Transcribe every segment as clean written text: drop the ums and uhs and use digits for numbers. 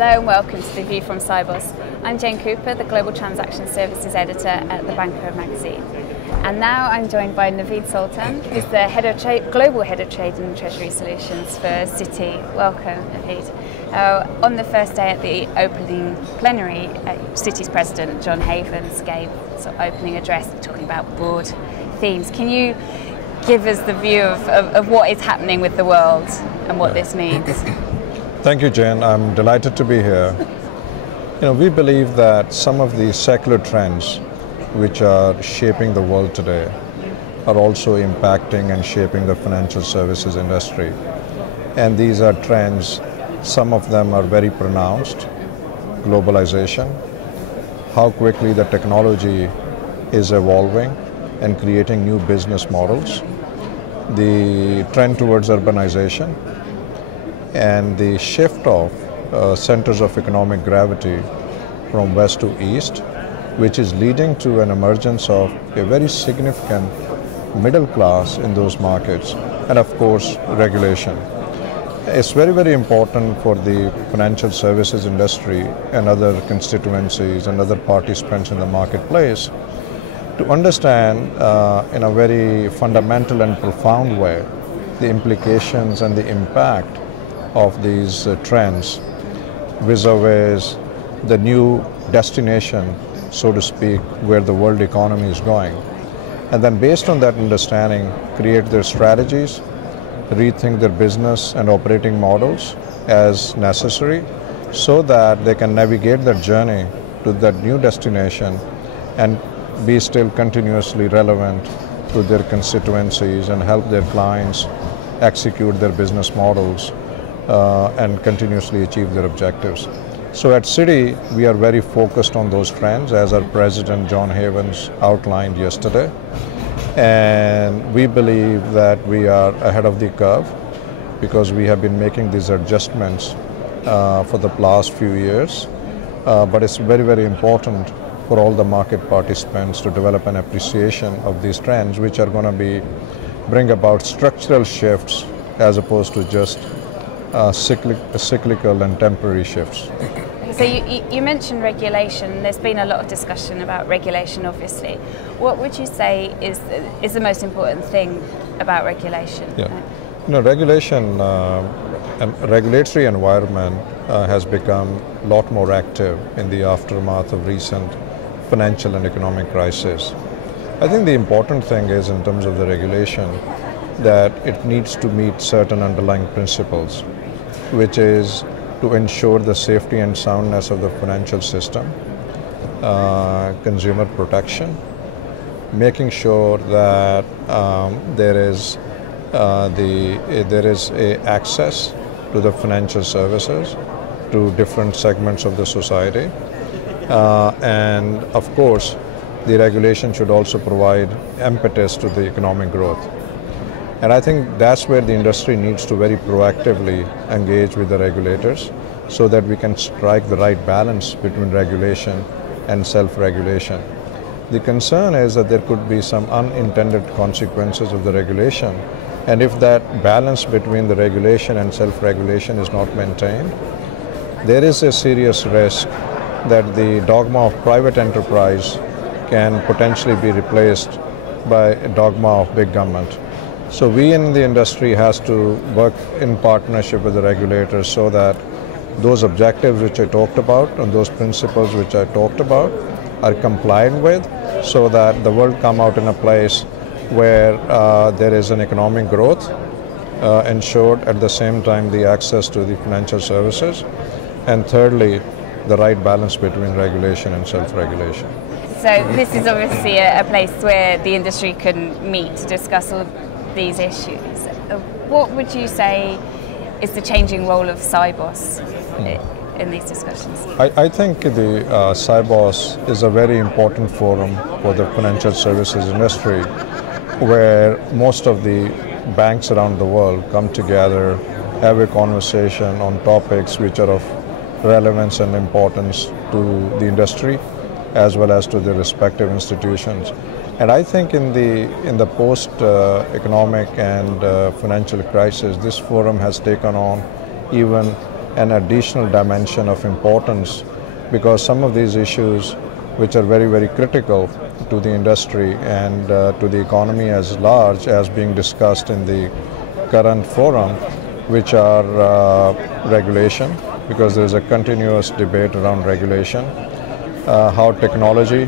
Hello and welcome to The View from Sibos. I'm Jane Cooper, the Global Transaction Services Editor at The Banker magazine. And now I'm joined by Naveed Sultan, who's the Global Head of Trade and Treasury Solutions for Citi. Welcome, Naveed. On the first day at the opening plenary, Citi's President John Havens gave sort of opening address talking about broad themes. Can you give us the view of what is happening with the world and what this means? Thank you, Jane. I'm delighted to be here. We believe that some of the secular trends which are shaping the world today are also impacting and shaping the financial services industry. And these are trends, some of them are very pronounced. Globalization, how quickly the technology is evolving and creating new business models, the trend towards urbanization, and the shift of centers of economic gravity from west to east, which is leading to an emergence of a very significant middle class in those markets, and of course regulation. It's very, very important for the financial services industry and other constituencies and other participants in the marketplace to understand in a very fundamental and profound way the implications and the impact of these trends vis-a-vis the new destination, so to speak, where the world economy is going. And then based on that understanding, create their strategies, rethink their business and operating models as necessary so that they can navigate their journey to that new destination and be still continuously relevant to their constituencies and help their clients execute their business models and continuously achieve their objectives. So at Citi, we are very focused on those trends, as our President John Havens outlined yesterday. And we believe that we are ahead of the curve because we have been making these adjustments for the last few years. But it's very, very important for all the market participants to develop an appreciation of these trends, which are going to bring about structural shifts as opposed to just cyclical and temporary shifts. So you mentioned regulation. There's been a lot of discussion about regulation, obviously. What would you say is the most important thing about regulation? Yeah. Regulation and regulatory environment has become a lot more active in the aftermath of recent financial and economic crisis. I think the important thing is, in terms of the regulation, that it needs to meet certain underlying principles, which is to ensure the safety and soundness of the financial system, consumer protection, making sure that there is access to the financial services to different segments of the society, and of course the regulation should also provide impetus to the economic growth. And I think that's where the industry needs to very proactively engage with the regulators so that we can strike the right balance between regulation and self-regulation. The concern is that there could be some unintended consequences of the regulation, and if that balance between the regulation and self-regulation is not maintained, there is a serious risk that the dogma of private enterprise can potentially be replaced by a dogma of big government. So we in the industry has to work in partnership with the regulators so that those objectives which I talked about and those principles which I talked about are complied with, so that the world come out in a place where there is an economic growth ensured, at the same time the access to the financial services, and thirdly the right balance between regulation and self-regulation. So this is obviously a place where the industry can meet to discuss all these issues. What would you say is the changing role of Sibos in these discussions? I think the Sibos is a very important forum for the financial services industry, where most of the banks around the world come together, have a conversation on topics which are of relevance and importance to the industry as well as to their respective institutions. And I think in the post-economic and financial crisis, this forum has taken on even an additional dimension of importance, because some of these issues which are very, very critical to the industry and to the economy as large, as being discussed in the current forum, which are regulation, because there is a continuous debate around regulation, how technology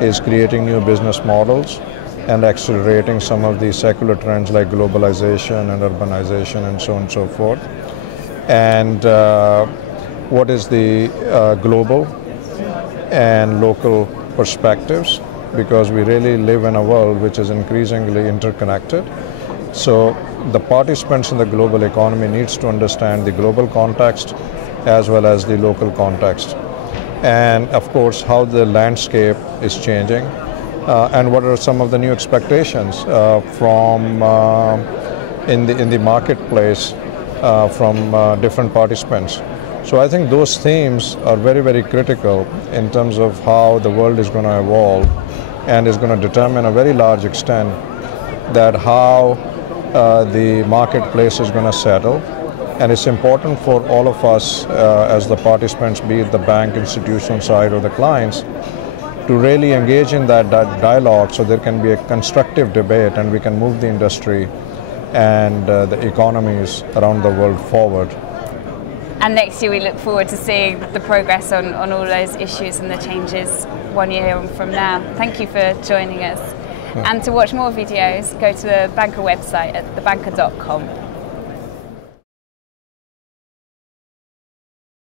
is creating new business models and accelerating some of the secular trends like globalization and urbanization and so on and so forth, and what is the global and local perspectives, because we really live in a world which is increasingly interconnected. So the participants in the global economy needs to understand the global context as well as the local context, and of course how the landscape is changing and what are some of the new expectations from in the marketplace from different participants. So I think those themes are very, very critical in terms of how the world is going to evolve, and is going to determine a very large extent that how the marketplace is going to settle. And it's important for all of us as the participants, be it the bank, institutional side or the clients, to really engage in that dialogue so there can be a constructive debate and we can move the industry and the economies around the world forward. And next year we look forward to seeing the progress on all those issues and the changes 1 year from now. Thank you for joining us. And to watch more videos, go to the Banker website at thebanker.com.